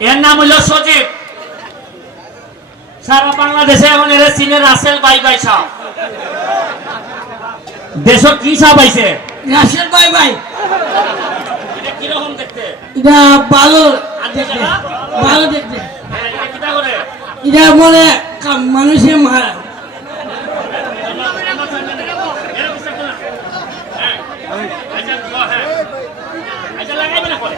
এর নাম হলো সজীব। সারা বাংলাদেশে এখন এরা চীনের রাসেল বাই বাই সাহ। দেশ কি সাহ পাইছে? রাসেল বাই বাই। এটা কীরকম দেখতে? এটা ভালো দেখতে ভালো দেখতে। হ্যাঁ, এটা মনে কা- মারা আচ্ছা লাগাইবে না পরে আরে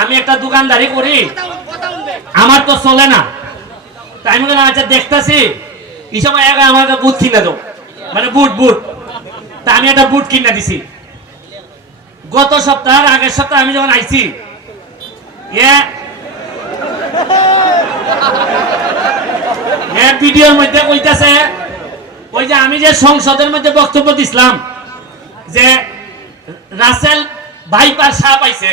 আমি একটা দোকানদারি করি। আমার তো চলে না। তাই আমি বললাম আচ্ছা দেখতাছি। এই সময় এক আমাকে বুট কিনে দাও। মানে বুট বুট। তা আমি একটা বুট কিনে দিছি। গত সপ্তাহ আগের সপ্তাহ আমি যখন আইছি ভিডিওর মধ্যে কইতাছে, ওই যে আমি যে সংসদের মধ্যে বক্তব্য দিছিলাম, যে রাসেল ভাইপার সাহ পাইছে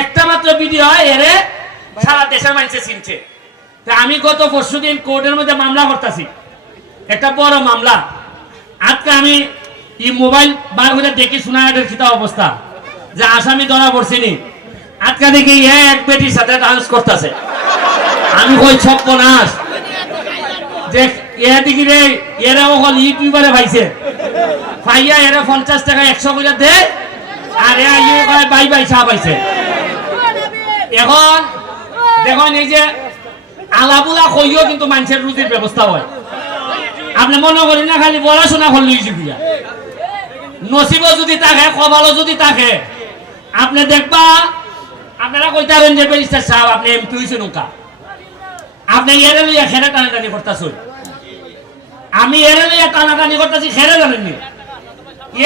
একটা মাত্র ভিডিও হয়, এরে সারা দেশের মানুষে চিনছে। তা আমি গত পরশু দিন কোর্টের মধ্যে মামলা করতেছি। একটা বড় মামলা। আজকে আমি এই মোবাইল বার করে দেখি শোনা এটার খিতা অবস্থা। যে আসামি ধরা পড়ছিনি। আজকে দেখি এ এক বেটির সাথে ডান্স করতেছে। আমি কই ছপ্প নাশ দেখ, এ দেখি রে, এরা ওখান ইউটিউবারে ভাইছে পাইয়া এরা পঞ্চাশ টাকা একশো করে দে। আর এ আইয়ে কয় বাই বাই চা পাইছে। এখন দেখুন, এই যে আলাপুলা কইও কিন্তু মানুষের রুজির ব্যবস্থা হয়। আপনি মনে করেন না খালি পড়াশোনা করলেই জীবিকা নসিবও যদি থাকে, কপালও যদি থাকে, আপনি দেখবা, আপনারা কইতে পারেন যে ব্যারিস্টার সাহেব, আপনি এমপি হয়েছেন নৌকা আপনি এরে লইয়া খেলে টানাটানি করতেছেন আমি এরে লইয়া টানাটানি করতেছি খেলে জানেননি।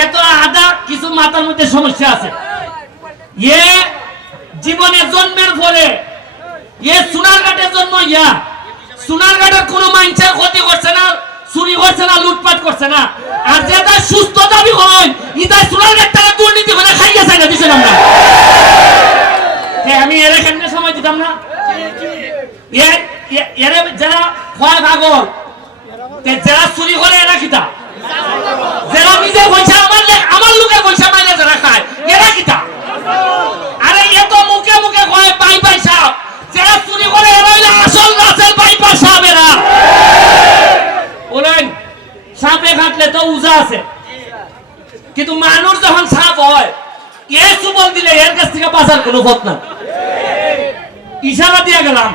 এ তো আদা কিছু মাথার মধ্যে সমস্যা আছে। এ জীবনে জন্মের পরে সোনারঘাটের জন্ম ইয়া। সোনারঘাটের মানুষের ক্ষতি করছে না, চুরি করছে না, লুটপাট করছে না। আর যেটা সুস্থ দাবি হয় সোনারঘাট তারা দুর্নীতি করে না আমরা। আমি এর কেমনে সময় দিতাম না। এরে যারা হয় পাগল যারা চুরি করে, এরা কিতা? যারা নিজে আমার লে- আমার লোকের পয়সা মাইনে যারা খায় এরা কিতা আরে এ তো মুখে মুখে কয় পাই পাই সাপ যারা চুরি করে এরা হইল আসল রাসেল পাই পাই সাপ এরা বলেন সাপে কাটলে তো উজা আছে। কিন্তু মানুষ যখন সাপ হয় এ সুবল দিলে এর কাছ থেকে বাঁচার কোনো পথ না ইশারা দিয়ে গেলাম।